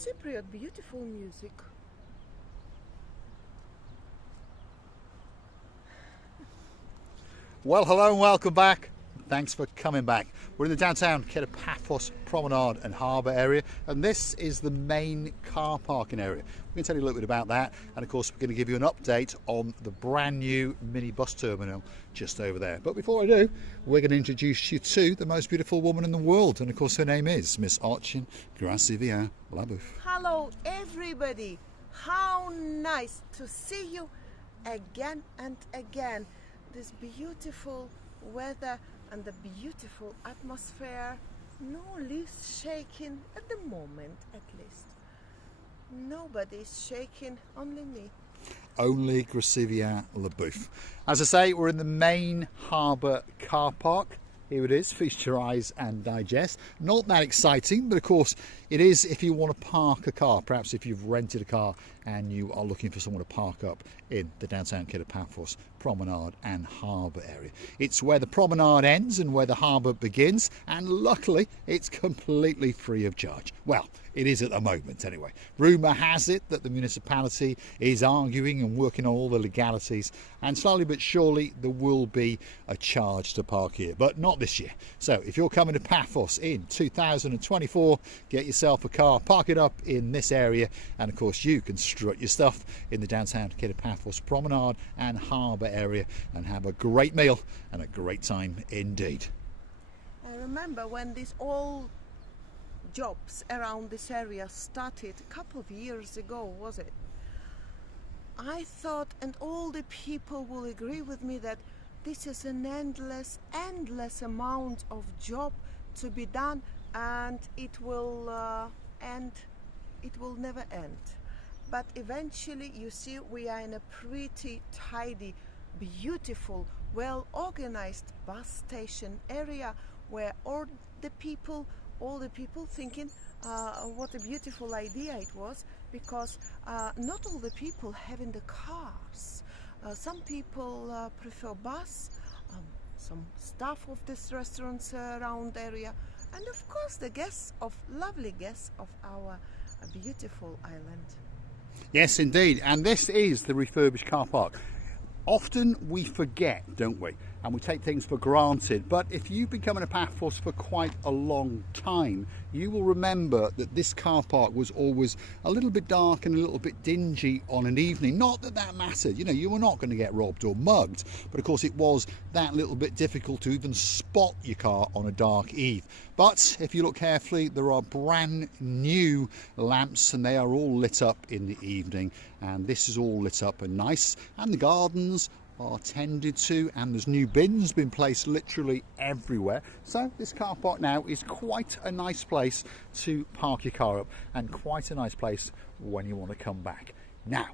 Cypriot, beautiful music. Well, hello and welcome back. Thanks for coming back. We're in the downtown Paphos Promenade and Harbour area, and this is the main car parking area. We're going to tell you a little bit about that, and of course we're going to give you an update on the brand new mini bus terminal just over there. But before I do, we're going to introduce you to the most beautiful woman in the world, and of course her name is Miss Archin Gracivia Labouf. Hello everybody, how nice to see you again and again. This beautiful weather and the beautiful atmosphere. No leaves shaking at the moment, at least. Nobody's shaking, only me. Only Gracivia Labouf. As I say, we're in the main harbour car park. Here it is, feast your eyes and digest. Not that exciting, but of course it is if you want to park a car. Perhaps if you've rented a car and you are looking for someone to park up in the downtown Paphos Promenade and Harbour area. It's where the promenade ends and where the harbour begins, and luckily it's completely free of charge. Well, it is at the moment anyway. Rumour has it that the municipality is arguing and working on all the legalities, and slowly but surely there will be a charge to park here, but not this year. So if you're coming to Paphos in 2024, get yourself a car, park it up in this area, and of course you can strut your stuff in the downtown Paphos Promenade and Harbour area and have a great meal and a great time indeed. I remember when these all jobs around this area started a couple of years ago, was it? I thought, and all the people will agree with me, that this is an endless amount of job to be done, and it will never end. But eventually, you see, we are in a pretty tidy, beautiful, well-organized bus station area where all the people thinking what a beautiful idea it was, because not all the people having the cars. Some people prefer bus, some staff of this restaurants around area, and of course the lovely guests of our beautiful island. Yes, indeed, and this is the refurbished car park. Often we forget, don't we, and we take things for granted, but if you've been coming to Paphos for quite a long time, you will remember that this car park was always a little bit dark and a little bit dingy on an evening. Not that that mattered, you know, you were not going to get robbed or mugged, but of course it was that little bit difficult to even spot your car on a dark eve. But if you look carefully, there are brand new lamps and they are all lit up in the evening, and this is all lit up and nice, and the gardens are tended to, and there's new bins been placed literally everywhere. So this car park now is quite a nice place to park your car up, and quite a nice place when you want to come back. Now,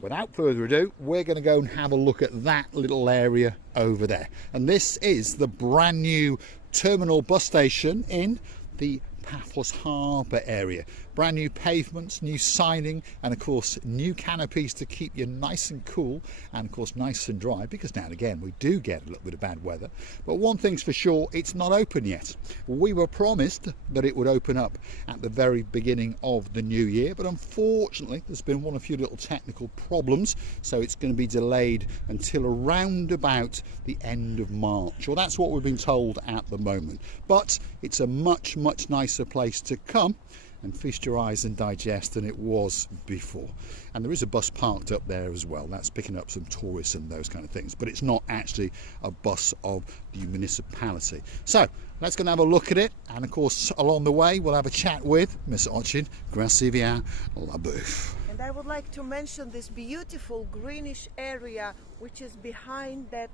without further ado, we're going to go and have a look at that little area over there, and this is the brand new terminal bus station in the Paphos Harbour area. Brand new pavements, new signing, and of course new canopies to keep you nice and cool, and of course nice and dry, because now and again we do get a little bit of bad weather. But one thing's for sure, it's not open yet. We were promised that it would open up at the very beginning of the new year, but unfortunately there's been one or few little technical problems, so it's going to be delayed until around about the end of March. Well, that's what we've been told at the moment, but it's a much nicer place to come and feast your eyes and digest than it was before. And there is a bus parked up there as well. That's picking up some tourists and those kind of things, but it's not actually a bus of the municipality. So let's go and have a look at it, and of course along the way we'll have a chat with Miss Archin Gracivia Labouf. And I would like to mention this beautiful greenish area which is behind that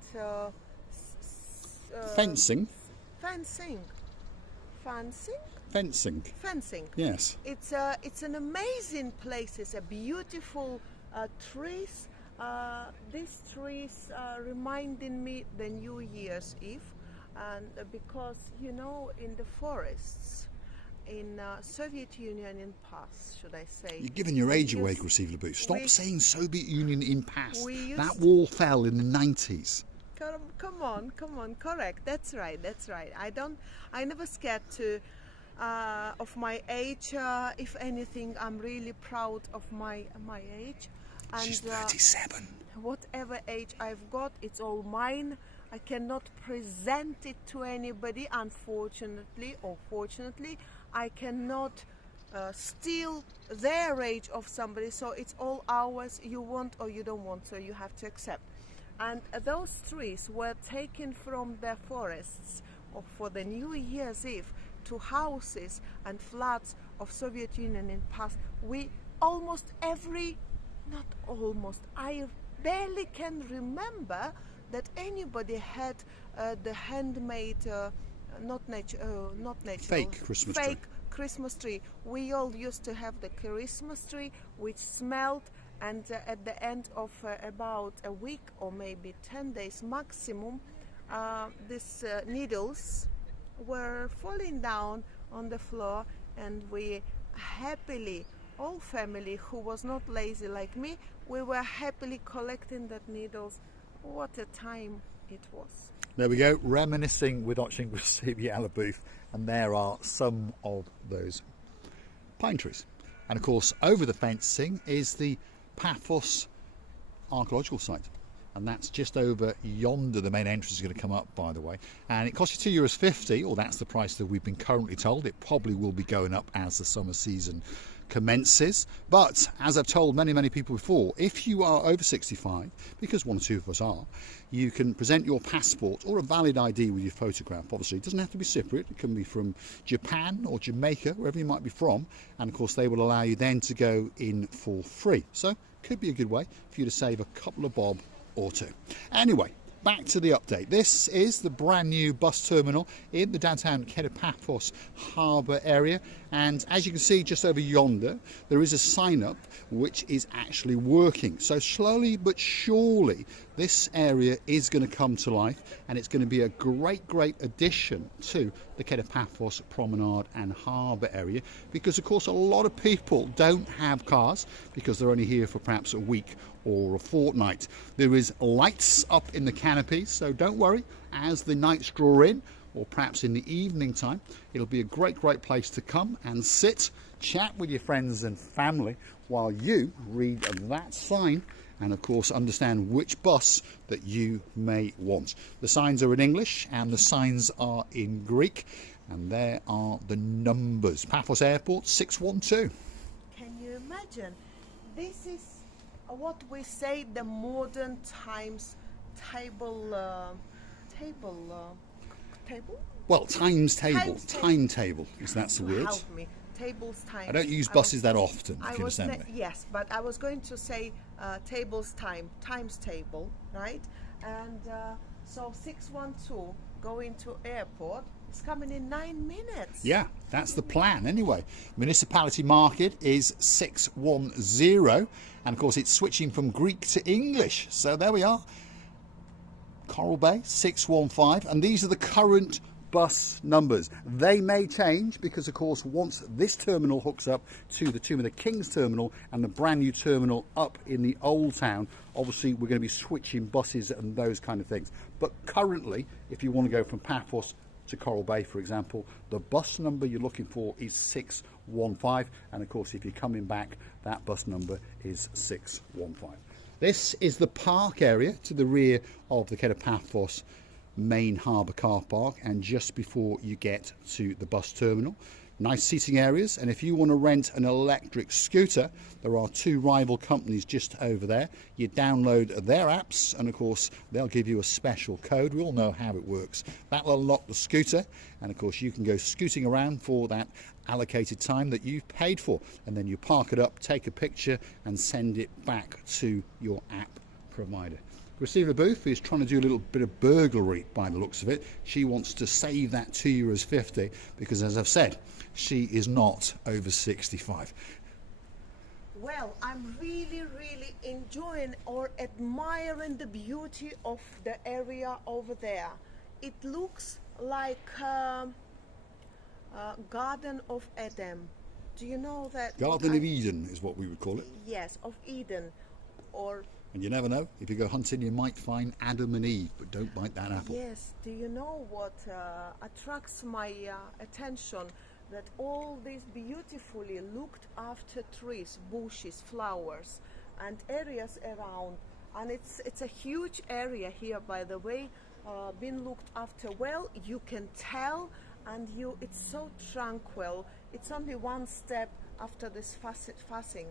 Fencing. Yes. It's an amazing place. It's a beautiful trees. These trees reminding me the New Year's Eve, and because you know, in the forests in Soviet Union in past, should I say? You're giving your age away, Gracivia Labouf. Stop saying Soviet Union in past. That wall fell in the 90s. Come on, correct. That's right. I never scared to of my age. If anything, I'm really proud of my age. And She's 37. whatever age I've got, it's all mine. I cannot present it to anybody, unfortunately or fortunately. I cannot steal their age of somebody, so it's all ours. You want or you don't want, so you have to accept. And those trees were taken from their forests for the New Year's Eve to houses and flats of Soviet Union in past. We almost every, not almost, I barely can remember that anybody had the handmade, not natural, Fake Christmas tree. Christmas tree. We all used to have the Christmas tree, which smelled, and at the end of about a week or maybe 10 days maximum, these needles were falling down on the floor, and we happily, all family who was not lazy like me, we were happily collecting that needles. What a time it was. There we go, reminiscing with watching with Stevie at the booth, and there are some of those pine trees. And of course, over the fencing is the Paphos archaeological site, and that's just over yonder. The main entrance is going to come up, by the way, and it costs you €2.50, or that's the price that we've been currently told. It probably will be going up as the summer season commences, but as I've told many people before, if you are over 65, because one or two of us are, you can present your passport or a valid ID with your photograph. Obviously it doesn't have to be Cypriot, it can be from Japan or Jamaica, wherever you might be from, and of course they will allow you then to go in for free. So could be a good way for you to save a couple of bob or two. Anyway, back to the update. This is the brand new bus terminal in the downtown Paphos Harbour area, and as you can see just over yonder there is a sign up which is actually working. So slowly but surely this area is going to come to life, and it's going to be a great addition to the Paphos Promenade and Harbour area, because of course a lot of people don't have cars because they're only here for perhaps a week or a fortnight. There is lights up in the canopies, so don't worry, as the nights draw in, or perhaps in the evening time, it'll be a great place to come and sit, chat with your friends and family while you read that sign, and of course understand which bus that you may want. The signs are in English and the signs are in Greek, and there are the numbers. Paphos Airport 612. Can you imagine? This is what we say the modern times table. Well, timetable, is that's the word. Help me. Tables time. I don't use buses that often, if you understand me. Yes, but I was going to say tables time, times table, right? And so 612 going to airport. It's coming in 9 minutes. Yeah, that's the plan anyway. Municipality market is 610, and of course it's switching from Greek to English. So there we are. Coral Bay 615, and these are the current bus numbers. They may change because of course once this terminal hooks up to the Tomb of the Kings terminal and the brand new terminal up in the old town, obviously we're going to be switching buses and those kind of things. But currently, if you want to go from Paphos to Coral Bay, for example, the bus number you're looking for is 615, and of course if you're coming back, that bus number is 615. This is the park area to the rear of the Paphos main harbour car park, and just before you get to the bus terminal. Nice seating areas, and if you want to rent an electric scooter, there are two rival companies just over there. You download their apps, and of course they'll give you a special code. We all know how it works. That'll unlock the scooter, and of course you can go scooting around for that allocated time that you've paid for, and then you park it up, take a picture and send it back to your app provider. Receiver Booth is trying to do a little bit of burglary by the looks of it. She wants to save that €2.50 because, as I've said, she is not over 65. Well, I'm really enjoying or admiring the beauty of the area over there. It looks like Garden of Eden. Do you know that? Garden of Eden is what we would call it. Yes, of Eden. Or and you never know, if you go hunting you might find Adam and Eve, but don't bite that apple. Yes, do you know what attracts my attention that all these beautifully looked after trees, bushes, flowers, and areas around. And it's a huge area here, by the way, been looked after well. You can tell, and it's so tranquil. It's only one step after this fasting,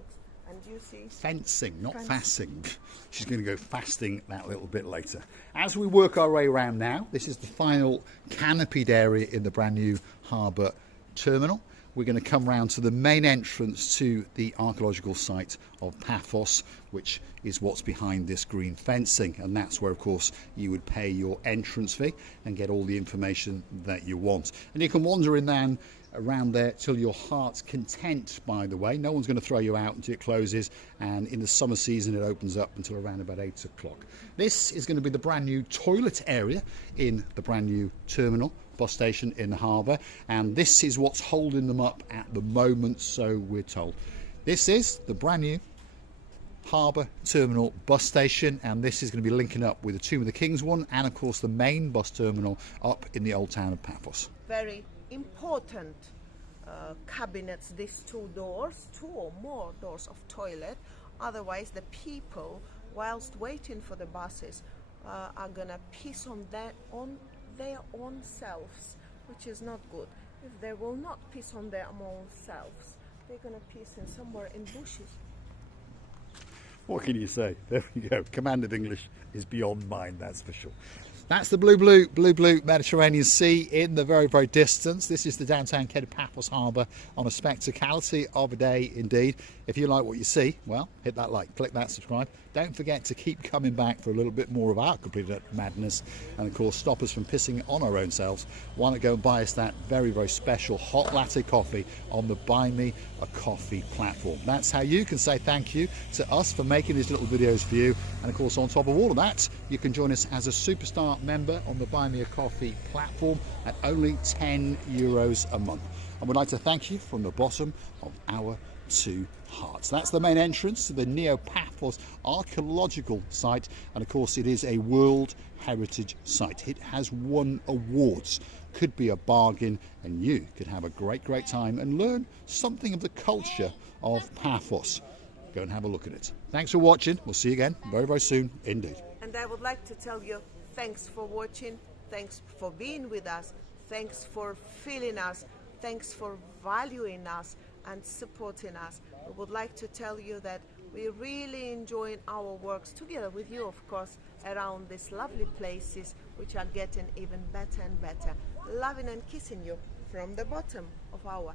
and you see fencing, not fasting. She's going to go fasting that little bit later. As we work our way around now, this is the final canopied area in the brand new harbour terminal. We're going to come round to the main entrance to the archaeological site of Paphos, which is what's behind this green fencing, and that's where, of course, you would pay your entrance fee and get all the information that you want. And you can wander in then around there till your heart's content, by the way. No one's going to throw you out until it closes, and in the summer season it opens up until around about 8 o'clock. This is going to be the brand new toilet area in the brand new terminal bus station in the harbour, and this is what's holding them up at the moment, so we're told. This is the brand new harbour terminal bus station, and this is going to be linking up with the Tomb of the Kings one, and of course the main bus terminal up in the old town of Paphos. Very important cabinets, these two doors, two or more doors of toilet. Otherwise the people, whilst waiting for the buses, are gonna piss on their own selves, which is not good. If they will not piss on their own selves, they're gonna piss in somewhere in bushes. What can you say? There we go. Command of English is beyond mine, that's for sure. That's the blue Mediterranean Sea in the very, very distance. This is the downtown Paphos Harbour on a spectacality of a day indeed. If you like what you see, well, hit that like, click that subscribe. Don't forget to keep coming back for a little bit more of our complete madness, and of course stop us from pissing on our own selves. Why not go and buy us that very, very special hot latte coffee on the Buy Me a Coffee platform. That's how you can say thank you to us for making these little videos for you. And of course, on top of all of that, you can join us as a superstar member on the Buy Me a Coffee platform at only €10 a month. And we'd like to thank you from the bottom of our two hearts. That's the main entrance to the Neo-Paphos archaeological site, and of course it is a World Heritage Site. It has won awards. Could be a bargain, and you could have a great time and learn something of the culture of Paphos. Go and have a look at it. Thanks for watching. We'll see you again very, very soon indeed. And I would like to tell you, thanks for watching, thanks for being with us, thanks for feeling us, thanks for valuing us and supporting us. We would like to tell you that we really enjoy our works together with you, of course, around these lovely places, which are getting even better and better. Loving and kissing you from the bottom of our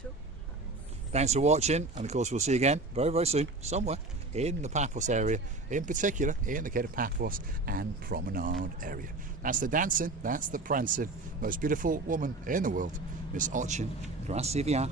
two hearts. Thanks for watching, and of course we'll see you again very, very soon, somewhere in the Paphos area, in particular in the Cape of Paphos and Promenade area. That's the dancing, that's the prancing, most beautiful woman in the world, Miss Ochin Gracivia.